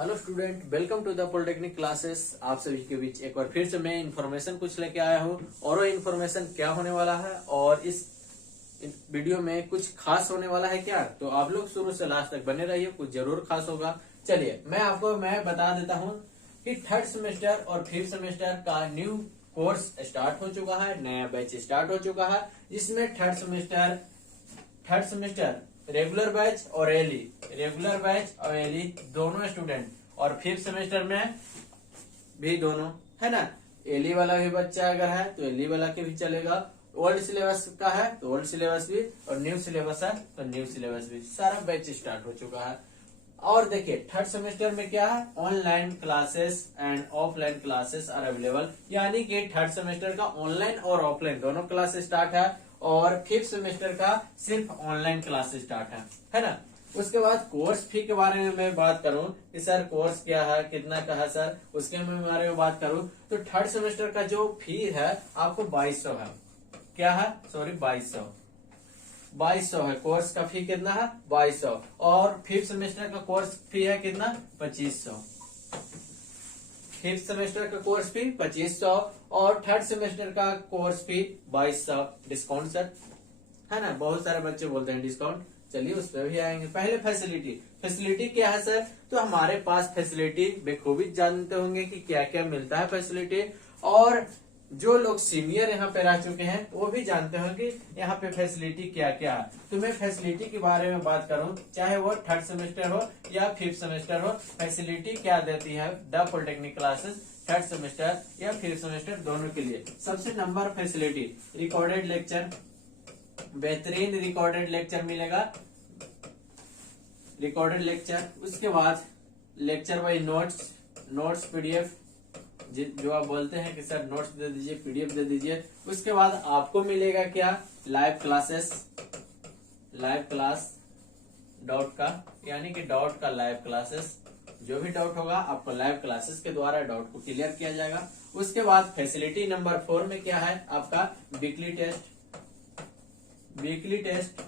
Hello student, welcome to the polytechnic classes. आप सभी के बीच एक बार फिर से मैं इन्फॉर्मेशन कुछ लेके आया हूँ और वो इन्फॉर्मेशन क्या होने वाला है और इस वीडियो में कुछ खास होने वाला है क्या, तो आप लोग शुरू से लास्ट तक बने रहिए, कुछ जरूर खास होगा। चलिए मैं बता देता हूँ कि थर्ड सेमेस्टर और फिफ्थ सेमेस्टर का न्यू कोर्स स्टार्ट हो चुका है, नया बैच स्टार्ट हो चुका है, जिसमें थर्ड सेमेस्टर रेगुलर बैच और एली दोनों स्टूडेंट, और फिफ्थ सेमेस्टर में भी दोनों है ना। एली वाला भी बच्चा अगर है तो एली वाला के भी चलेगा, ओल्ड सिलेबस का है तो ओल्ड सिलेबस भी, और न्यू सिलेबस है तो न्यू सिलेबस भी, सारा बैच स्टार्ट हो चुका है। और देखिए थर्ड सेमेस्टर में क्या है, online classes and offline classes are available, यानी कि थर्ड सेमेस्टर का ऑनलाइन और ऑफलाइन दोनों क्लास स्टार्ट है, और फिफ्थ सेमेस्टर का सिर्फ ऑनलाइन क्लास स्टार्ट है ना। उसके बाद कोर्स फी के बारे में मैं बात करूं कि सर कोर्स क्या है, कितना का है सर, उसके बारे में बात करूं तो थर्ड सेमेस्टर का जो फी है आपको 2200 है। क्या है, सॉरी 2200 है। कोर्स का फी कितना है, 2200, और फिफ्थ सेमेस्टर का कोर्स फी है कितना, 2500। फिफ्थ सेमेस्टर का कोर्स फी 2500 और थर्ड सेमेस्टर का कोर्स फी 2200। डिस्काउंट सर है ना, बहुत सारे बच्चे बोलते हैं डिस्काउंट, चलिए उस पर भी आएंगे। पहले फैसिलिटी क्या है सर, तो हमारे पास फैसिलिटी बेखूबी जानते होंगे कि क्या क्या मिलता है फैसिलिटी, और जो लोग सीनियर यहाँ पे रह चुके हैं वो भी जानते होंगे यहाँ पे फैसिलिटी क्या क्या है। तो मैं फैसिलिटी के बारे में बात करूँ, चाहे वो थर्ड सेमेस्टर हो या फिफ्थ सेमेस्टर हो, फैसिलिटी क्या देती है the polytechnic classes third semester या फिफ्थ सेमेस्टर दोनों के लिए। सबसे नंबर फैसिलिटी, रिकॉर्डेड लेक्चर, बेहतरीन रिकॉर्डेड लेक्चर मिलेगा, रिकॉर्डेड लेक्चर। उसके बाद लेक्चर बाय नोट्स पीडीएफ, जो आप बोलते हैं कि सर नोट्स दे दीजिए, पीडीएफ दे दीजिए। उसके बाद आपको मिलेगा क्या, लाइव क्लास डॉट का, यानी कि डॉट का लाइव क्लासेस, जो भी डाउट होगा आपको लाइव क्लासेस के द्वारा डाउट को क्लियर किया जाएगा। उसके बाद फैसिलिटी नंबर 4 में क्या है आपका, वीकली टेस्ट।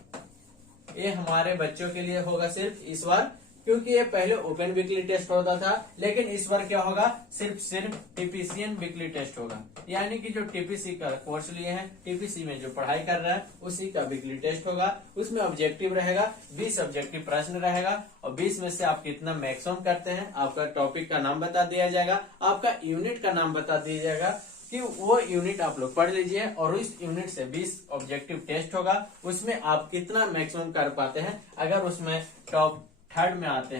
ये हमारे बच्चों के लिए होगा सिर्फ इस बार, क्योंकि ये पहले ओपन वीकली टेस्ट होता था, लेकिन इस बार क्या होगा, सिर्फ टीपीसीएन वीकली टेस्ट होगा, यानी कि जो टीपीसी का कोर्स लिए हैं, टीपीसी में जो पढ़ाई कर रहा है उसी का वीकली टेस्ट होगा। उसमें ऑब्जेक्टिव रहेगा, 20 ऑब्जेक्टिव प्रश्न रहेगा, और 20 में से आप कितना मैक्सिमम करते हैं, आपका टॉपिक का नाम बता दिया जाएगा, आपका यूनिट का नाम बता दिया जाएगा कि वो यूनिट आप लोग पढ़ लीजिए, और उस यूनिट से 20 ऑब्जेक्टिव टेस्ट होगा, उसमें आप कितना मैक्सिमम कर पाते हैं। अगर उसमें टॉप थर्ड में आते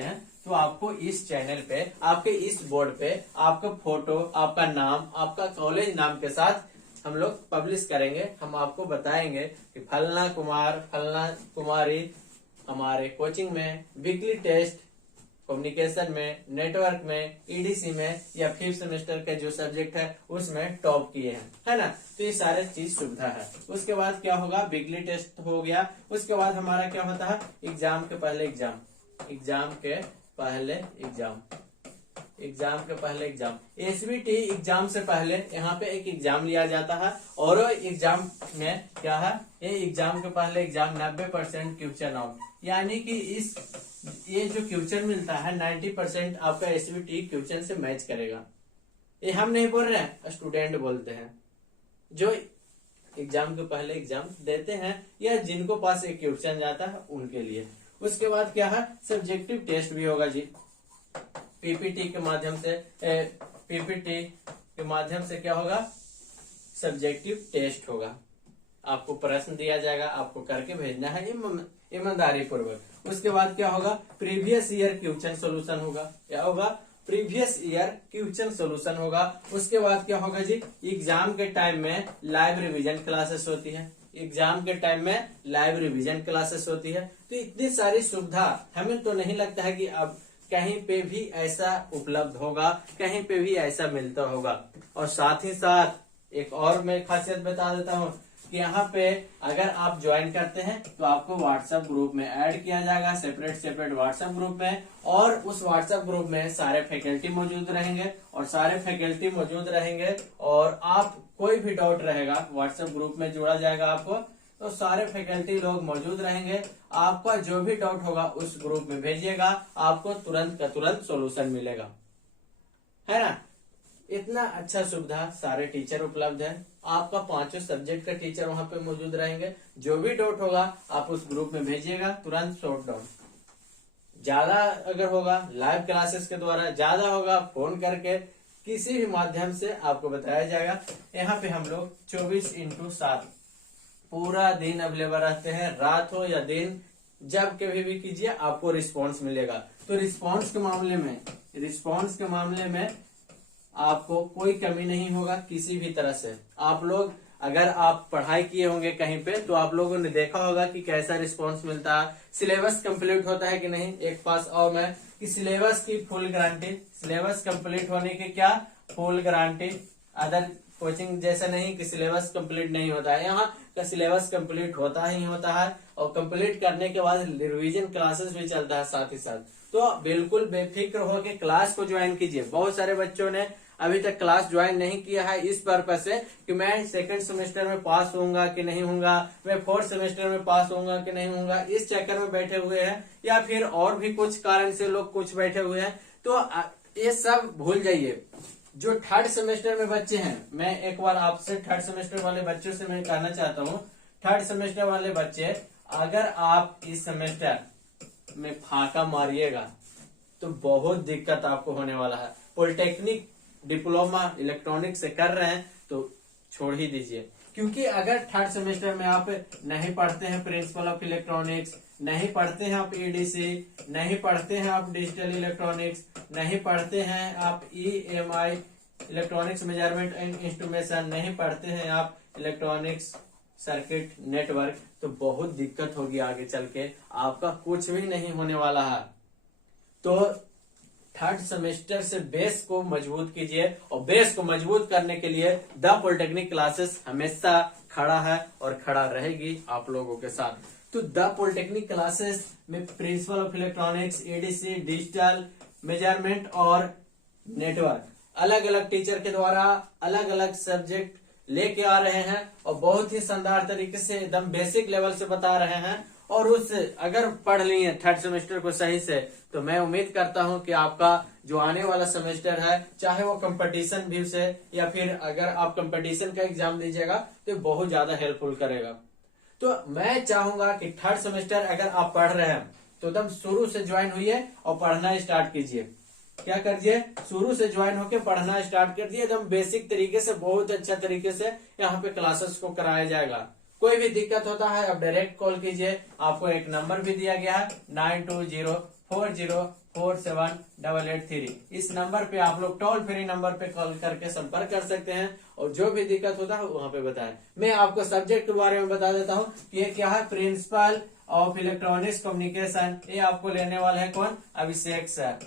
हैं तो आपको इस चैनल पे, आपके इस बोर्ड पे आपका फोटो, आपका नाम, आपका कॉलेज नाम के साथ हम लोग पब्लिश करेंगे। हम आपको बताएंगे कि फलना कुमार, फलना कुमारी हमारे कोचिंग में वीकली टेस्ट कम्युनिकेशन में, नेटवर्क में, ईडीसी में या फिफ्थ सेमेस्टर के जो सब्जेक्ट है उसमें टॉप किए हैं, है ना। तो ये सारे चीज सुविधा है। उसके बाद क्या होगा, वीकली टेस्ट हो गया। उसके बाद हमारा क्या होता है, एग्जाम के पहले एग्जाम, एसबीटी एग्जाम से पहले यहाँ पे एक एग्जाम लिया जाता है, और एग्जाम में क्या है, ये एग्जाम के पहले एग्जाम 90% क्वेश्चन आउट, यानी कि ये जो क्वेश्चन मिलता है 90% आपका एसबीटी क्वेश्चन से मैच करेगा। ये हम नहीं बोल रहे हैं, स्टूडेंट बोलते हैं जो एग्जाम के पहले एग्जाम देते हैं या जिनको पास एक क्वेश्चन जाता है उनके लिए। उसके बाद क्या है, सब्जेक्टिव टेस्ट भी होगा जी, पीपीटी के माध्यम से क्या होगा, सब्जेक्टिव टेस्ट होगा। आपको प्रश्न दिया जाएगा, आपको करके भेजना है ईमानदारी पूर्वक। उसके बाद क्या होगा, प्रीवियस ईयर क्वेश्चन सोल्यूशन होगा। क्या होगा, प्रीवियस ईयर क्वेश्चन सोल्यूशन होगा। उसके बाद क्या होगा जी, एग्जाम के टाइम में लाइव रिवीजन क्लासेस होती है, तो इतनी सारी सुविधा हमें तो नहीं लगता है कि अब कहीं पे भी ऐसा उपलब्ध होगा, कहीं पे भी ऐसा मिलता होगा। और साथ ही साथ एक और मैं खासियत बता देता हूँ कि यहाँ पे अगर आप ज्वाइन करते हैं तो आपको व्हाट्सएप ग्रुप में ऐड किया जाएगा, सेपरेट व्हाट्सएप ग्रुप में, और उस व्हाट्सएप ग्रुप में सारे फैकल्टी मौजूद रहेंगे, और आप कोई भी डाउट रहेगा व्हाट्सएप ग्रुप में जोड़ा जाएगा आपको, तो सारे फैकल्टी लोग मौजूद रहेंगे। आपका जो भी डाउट होगा उस ग्रुप में भेजिएगा, आपको तुरंत का तुरंत सॉल्यूशन मिलेगा, है ना। इतना अच्छा सुविधा सारे टीचर उपलब्ध है। आपका 5 सब्जेक्ट का टीचर वहां पे मौजूद रहेंगे। जो भी डाउट होगा आप उस ग्रुप में भेजिएगा, तुरंत सॉर्ट डाउन। ज्यादा अगर होगा लाइव क्लासेस के द्वारा, ज्यादा होगा फोन करके, किसी भी माध्यम से आपको बताया जाएगा। यहाँ पे हम लोग 24/7 पूरा दिन अवेलेबल रहते हैं। रात हो या दिन, जब कभी भी कीजिए आपको रिस्पांस मिलेगा। तो रिस्पांस के मामले में आपको कोई कमी नहीं होगा किसी भी तरह से। आप लोग अगर आप पढ़ाई किए होंगे कहीं पे तो आप लोगों ने देखा होगा कि कैसा रिस्पांस मिलता है, सिलेबस कंप्लीट होता है कि नहीं। एक पास और मैं कि सिलेबस की फुल गारंटी, सिलेबस कंप्लीट होने की क्या फुल गारंटी। अदर कोचिंग जैसा नहीं कि सिलेबस कंप्लीट नहीं होता है, यहाँ का सिलेबस कंप्लीट होता ही होता है। और कंप्लीट करने के बाद रिवीजन क्लासेस भी चलता है साथ ही साथ। तो बिल्कुल बेफिक्र होकर क्लास को ज्वाइन कीजिए। बहुत सारे बच्चों ने अभी तक क्लास ज्वाइन नहीं किया है इस पर्पज से कि मैं सेकंड सेमेस्टर में पास होऊंगा कि नहीं होऊंगा, मैं 4th सेमेस्टर में पास होऊंगा कि नहीं होऊंगा, इस चक्कर में बैठे हुए हैं, या फिर और भी कुछ कारण से लोग कुछ बैठे हुए हैं। तो ये सब भूल जाइए। जो 3rd सेमेस्टर में बच्चे हैं, मैं एक बार आपसे 3rd सेमेस्टर वाले बच्चों से मैं कहना चाहता हूँ, 3rd सेमेस्टर वाले बच्चे अगर आप इस सेमेस्टर में फाका मारिएगा तो बहुत दिक्कत आपको होने वाला है। पॉलिटेक्निक डिप्लोमा इलेक्ट्रॉनिक्स से कर रहे हैं तो छोड़ ही दीजिए, क्योंकि अगर 3rd सेमेस्टर में आप नहीं पढ़ते हैं प्रिंसिपल ऑफ इलेक्ट्रॉनिक्स, नहीं पढ़ते हैं आप ईडीसी, नहीं पढ़ते हैं आप डिजिटल इलेक्ट्रॉनिक्स, नहीं पढ़ते हैं आप EMI electronics measurement and instrumentation, नहीं पढ़ते हैं आप इलेक्ट्रॉनिक्स सर्किट नेटवर्क, तो बहुत दिक्कत होगी आगे चल के, आपका कुछ भी नहीं होने वाला है। तो 3rd सेमेस्टर से बेस को मजबूत कीजिए, और बेस को मजबूत करने के लिए द पॉलिटेक्निक क्लासेस हमेशा खड़ा है और खड़ा रहेगी आप लोगों के साथ। तो द पॉलिटेक्निक क्लासेस में principle of electronics, ADC, digital measurement और नेटवर्क अलग अलग टीचर के द्वारा अलग अलग सब्जेक्ट लेके आ रहे हैं, और बहुत ही शानदार तरीके से एकदम बेसिक लेवल से बता रहे हैं। और उस अगर पढ़ लिए 3rd सेमेस्टर को सही से, तो मैं उम्मीद करता हूं कि आपका जो आने वाला सेमेस्टर है, चाहे वो कंपटीशन भी से या फिर अगर आप कंपटीशन का एग्जाम दीजिएगा तो बहुत ज्यादा हेल्पफुल करेगा। तो मैं चाहूंगा कि 3rd सेमेस्टर अगर आप पढ़ रहे हैं तो एकदम शुरू से ज्वाइन हुई और पढ़ना स्टार्ट कीजिए। क्या करिए, शुरू से ज्वाइन होकर पढ़ना स्टार्ट कर दिए, एकदम बेसिक तरीके से, बहुत अच्छा तरीके से यहाँ पे क्लासेस को कराया जाएगा। कोई भी दिक्कत होता है आप डायरेक्ट कॉल कीजिए। आपको एक नंबर भी दिया गया है 9204047883। इस नंबर पे आप लोग टोल फ्री नंबर पे कॉल करके संपर्क कर सकते हैं, और जो भी दिक्कत होता है वहां पे बताएं। मैं आपको सब्जेक्ट के बारे में बता देता हूँ कि ये क्या है, प्रिंसिपल ऑफ इलेक्ट्रॉनिक्स कम्युनिकेशन। ये आपको लेने वाले है कौन, अभिषेक सर।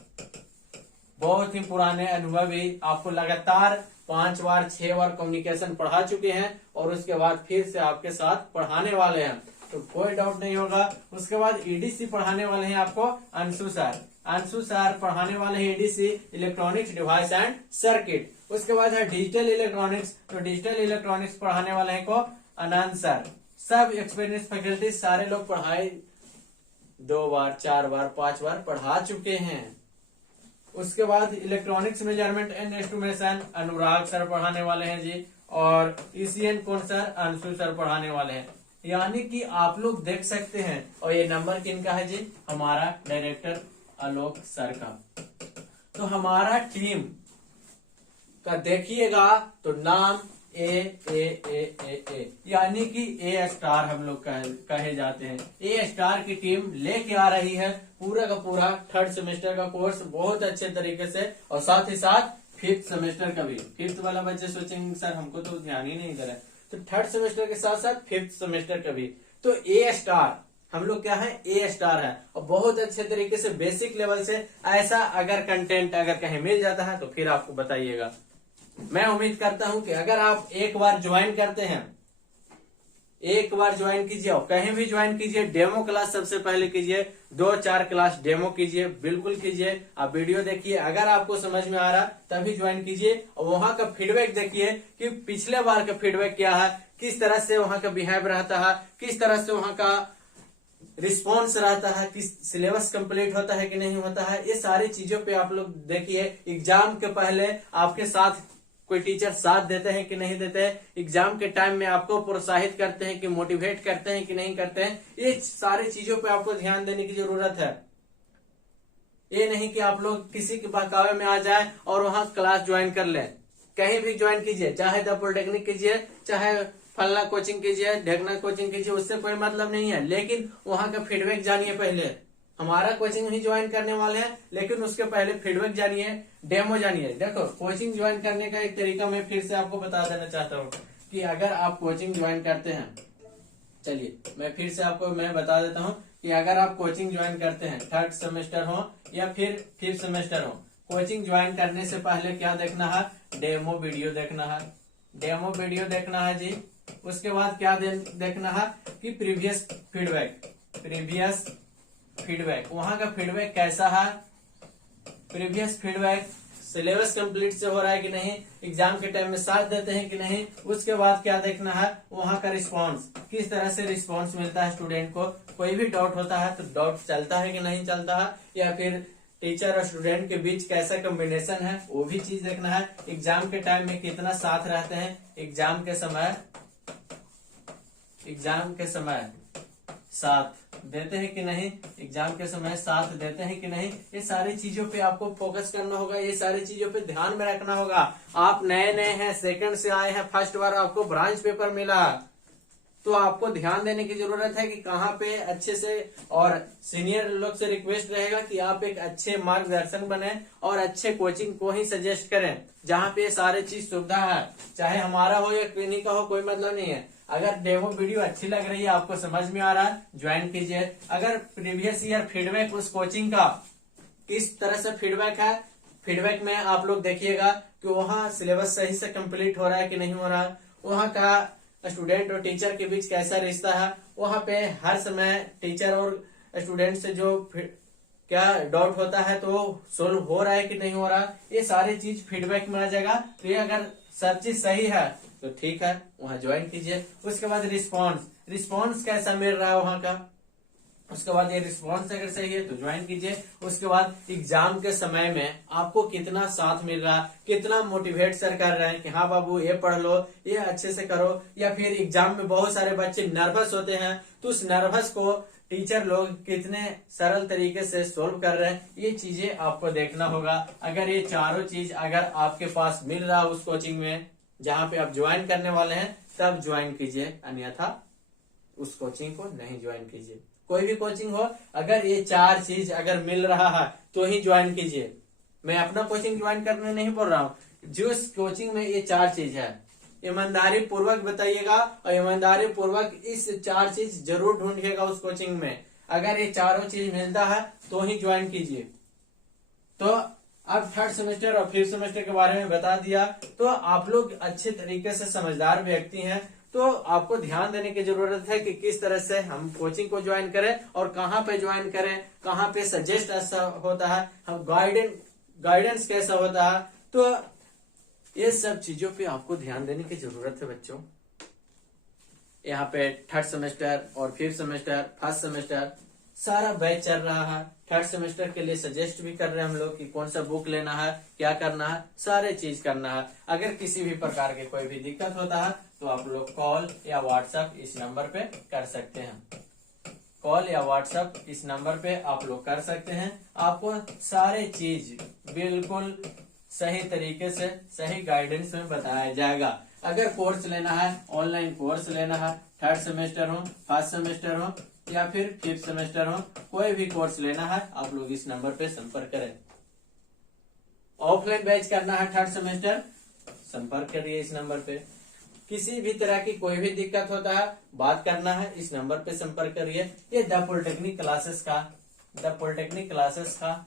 बहुत ही पुराने अनुभवी, आपको लगातार 5 बार 6 बार कम्युनिकेशन पढ़ा चुके हैं, और उसके बाद फिर से आपके साथ पढ़ाने वाले हैं, तो कोई डाउट नहीं होगा। उसके बाद ईडीसी पढ़ाने वाले हैं आपको अंशु सर। अंशु सर पढ़ाने वाले हैं EDC electronics device and circuit. उसके बाद है डिजिटल इलेक्ट्रॉनिक्स, तो डिजिटल इलेक्ट्रॉनिक्स पढ़ाने वाले हैं को आनंद सर। सब एक्सपीरियंस फैकल्टी, सारे लोग पढ़ाई 2 बार 4 बार 5 बार पढ़ा चुके हैं। उसके बाद electronics measurement and instrumentation Anurag sir पढ़ाने वाले हैं जी, और ईसीएन कौन सर, अंशु सर पढ़ाने वाले हैं। यानी कि आप लोग देख सकते हैं, और ये नंबर किनका है जी, हमारा डायरेक्टर आलोक सर का। तो हमारा टीम का देखिएगा तो नाम ए यानी कि ए स्टार हम लोग कहे जाते हैं। ए स्टार की टीम लेके आ रही है पूरा का पूरा 3rd सेमेस्टर का कोर्स बहुत अच्छे तरीके से, और साथ ही साथ 5th सेमेस्टर का भी। 5th वाला बच्चे सोचेंगे सर हमको तो ध्यान ही नहीं दे रहा है, तो 3rd सेमेस्टर के साथ साथ 5th सेमेस्टर का भी। तो ए स्टार हम लोग क्या है, ए स्टार है, और बहुत अच्छे तरीके से बेसिक लेवल से ऐसा अगर कंटेंट अगर कहीं मिल जाता है तो फिर आपको बताइएगा। मैं उम्मीद करता हूं कि अगर आप एक बार ज्वाइन करते हैं एक बार ज्वाइन कीजिए और कहीं भी ज्वाइन कीजिए, डेमो क्लास सबसे पहले कीजिए, 2-4 क्लास डेमो कीजिए, बिल्कुल कीजिए। आप वीडियो देखिए, अगर आपको समझ में आ रहा तभी ज्वाइन कीजिए और वहां का फीडबैक देखिए कि पिछले बार का फीडबैक क्या है, किस तरह से वहां का बिहेव रहता है, किस तरह से वहां का रिस्पॉन्स रहता है, किस सिलेबस कंप्लीट होता है कि नहीं होता है। ये सारी चीजों पे आप लोग देखिए। एग्जाम के पहले आपके साथ कोई टीचर साथ देते हैं कि नहीं देते हैं, एग्जाम के टाइम में आपको प्रोत्साहित करते हैं कि मोटिवेट करते हैं कि नहीं करते हैं, ये सारी चीजों पे आपको ध्यान देने की जरूरत है। ये नहीं कि आप लोग किसी के बहकावे में आ जाए और वहां क्लास ज्वाइन कर लें। कहीं भी ज्वाइन कीजिए, चाहे द पॉलिटेक्निक कीजिए, चाहे फलना कोचिंग कीजिए, ढेकना कोचिंग कीजिए, उससे कोई मतलब नहीं है, लेकिन वहां का फीडबैक जानिए। पहले हमारा कोचिंग ही ज्वाइन करने वाले हैं, लेकिन उसके पहले फीडबैक जानिए, डेमो जानिए। देखो, कोचिंग ज्वाइन करने का एक तरीका मैं फिर से आपको बता देना चाहता हूँ कि अगर आप कोचिंग ज्वाइन करते हैं, चलिए मैं फिर से आपको मैं बता देता हूँ कि अगर आप कोचिंग ज्वाइन करते हैं, 3rd सेमेस्टर हो या फिर 5th सेमेस्टर हो, कोचिंग ज्वाइन करने से पहले क्या देखना है, डेमो वीडियो देखना है। डेमो वीडियो देखना है जी। उसके बाद क्या देखना है कि प्रीवियस फीडबैक वहां का फीडबैक कैसा है, प्रीवियस फीडबैक सिलेबस कंप्लीट से हो रहा है कि नहीं, एग्जाम के टाइम में साथ देते हैं कि नहीं। उसके बाद क्या देखना है, वहां का रिस्पांस, किस तरह से रिस्पांस मिलता है स्टूडेंट को। कोई भी डाउट होता है तो डाउट चलता है कि नहीं चलता है, या फिर टीचर और स्टूडेंट के बीच कैसा कॉम्बिनेशन है, वो भी चीज देखना है। एग्जाम के टाइम में कितना साथ रहते हैं, एग्जाम के समय साथ देते हैं कि नहीं, एग्जाम के समय साथ देते हैं कि नहीं। ये सारी चीजों पे आपको फोकस करना होगा, ये सारी चीजों पे ध्यान में रखना होगा। आप नए हैं, सेकंड से आए हैं, फर्स्ट बार आपको ब्रांच पेपर मिला, तो आपको ध्यान देने की जरूरत है कि कहाँ पे अच्छे से, और सीनियर लोग से रिक्वेस्ट रहेगा कि आप एक अच्छे मार्गदर्शन बने और अच्छे कोचिंग को ही सजेस्ट करें जहाँ पे सारे चीज सुविधा है। चाहे हमारा हो या क्लिनिक का हो, कोई मतलब नहीं है। अगर डेमो वीडियो अच्छी लग रही है, आपको समझ में आ रहा है, ज्वाइन कीजिए। अगर प्रीवियस ईयर फीडबैक उस कोचिंग का किस तरह से फीडबैक है, फीडबैक में आप लोग देखिएगा कि वहाँ सिलेबस सही से कंप्लीट हो रहा है कि नहीं हो रहा है, वहाँ का स्टूडेंट और टीचर के बीच कैसा रिश्ता है, वहाँ पे हर समय टीचर और स्टूडेंट से जो क्या डाउट होता है तो सोल्व हो रहा है कि नहीं हो रहा, ये सारी चीज फीडबैक में आ जाएगा। तो ये अगर सब चीज सही है तो ठीक है, वहां ज्वाइन कीजिए। उसके बाद रिस्पॉन्स कैसा मिल रहा है वहां का, उसके बाद ये रिस्पॉन्स अगर सही है तो ज्वाइन कीजिए। उसके बाद एग्जाम के समय में आपको कितना साथ मिल रहा है, कितना मोटिवेट सर कर रहे हैं कि हाँ बाबू ये पढ़ लो, ये अच्छे से करो, या फिर एग्जाम में बहुत सारे बच्चे नर्वस होते हैं तो उस नर्वस को टीचर लोग कितने सरल तरीके से सोल्व कर रहे हैं, ये चीजें आपको देखना होगा। अगर ये चारों चीज अगर आपके पास मिल रहा है उस कोचिंग में जहाँ पे आप ज्वाइन करने वाले हैं, तब ज्वाइन कीजिए, अन्यथा उस कोचिंग को नहीं ज्वाइन कीजिए। कोई भी कोचिंग हो, अगर ये 4 चीज अगर मिल रहा है तो ही ज्वाइन कीजिए। मैं अपना कोचिंग ज्वाइन करने नहीं बोल रहा हूँ, जिस कोचिंग में ये 4 चीज है, ईमानदारी पूर्वक बताइएगा और ईमानदारी पूर्वक इस 4 चीज जरूर ढूंढिएगा उस कोचिंग में। अगर ये चारों चीज मिलता है तो ही ज्वाइन कीजिए। तो अब 3rd सेमेस्टर और 5th सेमेस्टर के बारे में बता दिया, तो आप लोग अच्छे तरीके से समझदार व्यक्ति हैं, तो आपको ध्यान देने की जरूरत है कि किस तरह से हम कोचिंग को ज्वाइन करें और कहाँ पे ज्वाइन करें, कहाँ पे सजेस्ट ऐसा होता है, हम गाइडेंस कैसा होता है। तो ये सब चीजों पे आपको ध्यान देने की जरूरत है बच्चों। यहाँ पे 3rd सेमेस्टर और 5th सेमेस्टर, 1st सेमेस्टर सारा बैच चल रहा है। 3rd सेमेस्टर के लिए सजेस्ट भी कर रहे हैं हम लोग कि कौन सा बुक लेना है, क्या करना है, सारे चीज करना है। अगर किसी भी प्रकार के कोई भी दिक्कत होता है तो आप लोग कॉल या व्हाट्सएप इस नंबर पे कर सकते हैं। कॉल या व्हाट्सएप इस नंबर पे आप लोग कर सकते हैं। आपको सारे चीज बिल्कुल सही तरीके से सही गाइडेंस में बताया जाएगा। अगर कोर्स लेना है, ऑनलाइन कोर्स लेना है, 3rd सेमेस्टर हो, 1st सेमेस्टर हो या फिर 5th सेमेस्टर हो, कोई भी कोर्स लेना है आप लोग इस नंबर पे संपर्क करें। ऑफलाइन बैच करना है 3rd सेमेस्टर, संपर्क करिए इस नंबर पे। किसी भी तरह की कोई भी दिक्कत होता है, बात करना है, इस नंबर पे संपर्क करिए। ये द पॉलिटेक्निक क्लासेस का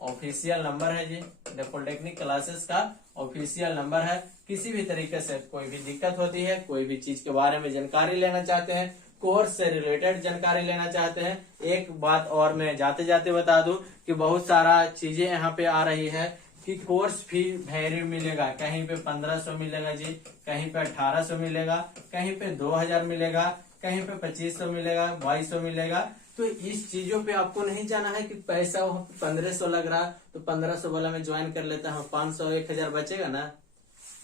ऑफिशियल नंबर है जी, द पॉलिटेक्निक क्लासेस का ऑफिशियल नंबर है। किसी भी तरीके से कोई भी दिक्कत होती है, कोई भी चीज के बारे में जानकारी लेना चाहते हैं, कोर्स से रिलेटेड जानकारी लेना चाहते हैं। एक बात और मैं जाते जाते बता दूं कि बहुत सारा चीजें यहाँ पे आ रही है कि कोर्स फी वेरी मिलेगा, कहीं पे 1500 मिलेगा जी, कहीं पे 1800 मिलेगा, कहीं पे 2000 मिलेगा, कहीं पे 2500 मिलेगा, 2200 मिलेगा। तो इस चीजों पे आपको नहीं जाना है कि पैसा 1500 लग रहा तो 1500 वाला में ज्वाइन कर लेता हूँ, 500 1000 बचेगा ना,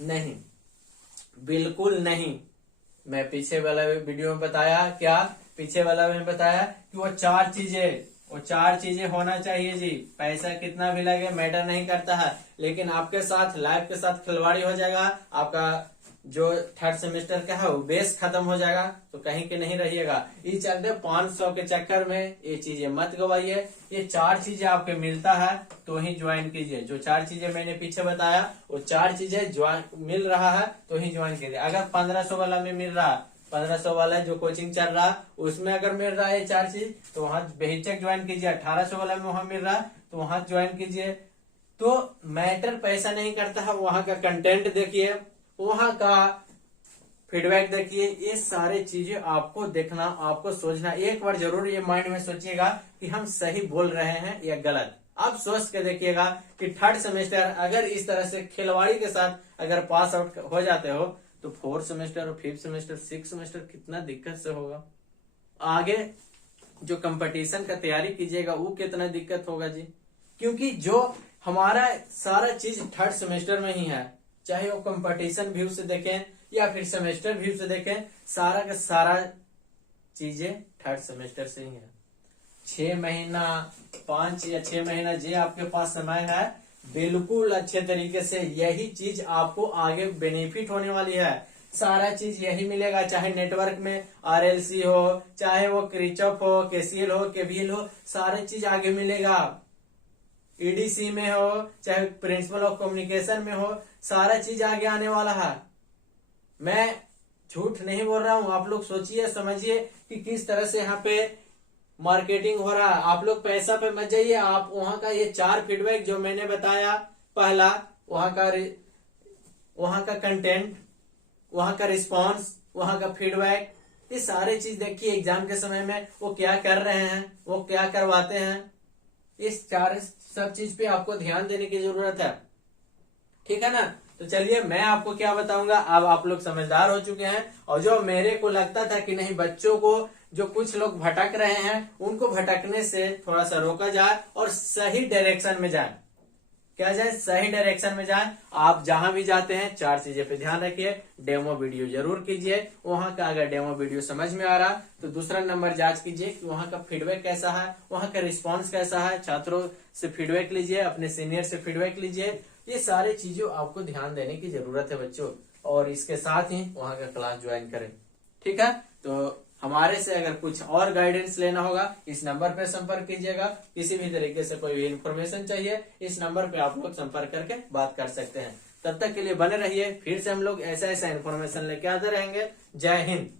नहीं, बिल्कुल नहीं। मैं पीछे वाला वीडियो में बताया, क्या पीछे वाला में बताया कि वो चार चीजें होना चाहिए जी। पैसा कितना भी लगे मैटर नहीं करता है, लेकिन आपके साथ लाइफ के साथ खिलवाड़ी हो जाएगा, आपका जो थर्ड सेमेस्टर का है वो बेस खत्म हो जाएगा, तो कहीं के नहीं रहिएगा। इस चलते 500 के चक्कर में ये चीजें मत गवाइए। ये 4 चीजें आपके मिलता है तो ही ज्वाइन कीजिए। जो 4 चीजें मैंने पीछे बताया वो 4 चीजें ज्वाइन मिल रहा है तो ही ज्वाइन कीजिए। अगर 1500 वाला में मिल रहा, 1500 वाला जो कोचिंग चल रहा उसमें अगर मिल रहा है ये 4 चीज तो वहां बेहिचक ज्वाइन कीजिए। 1800 वाला में वहां मिल रहा तो वहां ज्वाइन कीजिए। तो मैटर पैसा नहीं करता है, वहां का कंटेंट देखिए, वहां का फीडबैक देखिए, ये सारे चीजें आपको देखना, आपको सोचना। एक बार जरूर ये माइंड में सोचिएगा कि हम सही बोल रहे हैं या गलत। आप सोच के देखिएगा कि थर्ड सेमेस्टर अगर इस तरह से खिलवाड़ी के साथ अगर पास आउट हो जाते हो तो 4th सेमेस्टर और 5th सेमेस्टर 6th सेमेस्टर कितना दिक्कत से होगा। आगे जो कंपटीशन का तैयारी कीजिएगा वो कितना दिक्कत होगा जी, क्योंकि जो हमारा सारा चीज थर्ड सेमेस्टर में ही है। चाहे वो कंपटीशन व्यू से देखें या फिर सेमेस्टर व्यू से देखें, सारा का सारा चीजें थर्ड सेमेस्टर से ही है। 6 महीना 5 या 6 महीना जो आपके पास समय है, बिल्कुल अच्छे तरीके से यही चीज आपको आगे बेनिफिट होने वाली है। सारा चीज यही मिलेगा, चाहे नेटवर्क में आरएलसी हो, चाहे वो क्रिचअप हो, केसीएल हो, केवीएल हो, सारे चीज आगे मिलेगा। ईडीसी में हो, चाहे प्रिंसिपल ऑफ कम्युनिकेशन में हो, सारा चीज आगे आने वाला है। मैं झूठ नहीं बोल रहा हूं, आप लोग सोचिए समझिए कि किस तरह से यहाँ पे मार्केटिंग हो रहा है। आप लोग पैसा पे मत जाइए, आप वहां का ये 4 फीडबैक जो मैंने बताया, पहला वहां का कंटेंट, वहां का रिस्पांस, वहां का फीडबैक, ये सारे चीज देखिए। एग्जाम के समय में वो क्या कर रहे हैं, वो क्या करवाते हैं, इस 4 सब चीज पे आपको ध्यान देने की जरूरत है, ठीक है ना। तो चलिए मैं आपको क्या बताऊंगा, अब आप लोग समझदार हो चुके हैं। और जो मेरे को लगता था कि नहीं, बच्चों को जो कुछ लोग भटक रहे हैं उनको भटकने से थोड़ा सा रोका जाए और सही डायरेक्शन में जाए। क्या जाए, सही डायरेक्शन में जाए। आप जहां भी जाते हैं 4 चीजें पे ध्यान रखिए। डेमो वीडियो जरूर कीजिए, वहां का अगर डेमो वीडियो समझ में आ रहा तो दूसरा नंबर जांच कीजिए कि वहां का फीडबैक कैसा है, वहां का रिस्पांस कैसा है। छात्रों से फीडबैक लीजिए, अपने सीनियर से फीडबैक लीजिए। ये सारे चीजों आपको ध्यान देने की जरूरत है बच्चों, और इसके साथ ही वहां का क्लास ज्वाइन करें, ठीक है। तो हमारे से अगर कुछ और गाइडेंस लेना होगा इस नंबर पे संपर्क कीजिएगा। किसी भी तरीके से कोई भी इन्फॉर्मेशन चाहिए इस नंबर पे आप लोग संपर्क करके बात कर सकते हैं। तब तक के लिए बने रहिए, फिर से हम लोग ऐसा इन्फॉर्मेशन लेके आते रहेंगे। जय हिंद।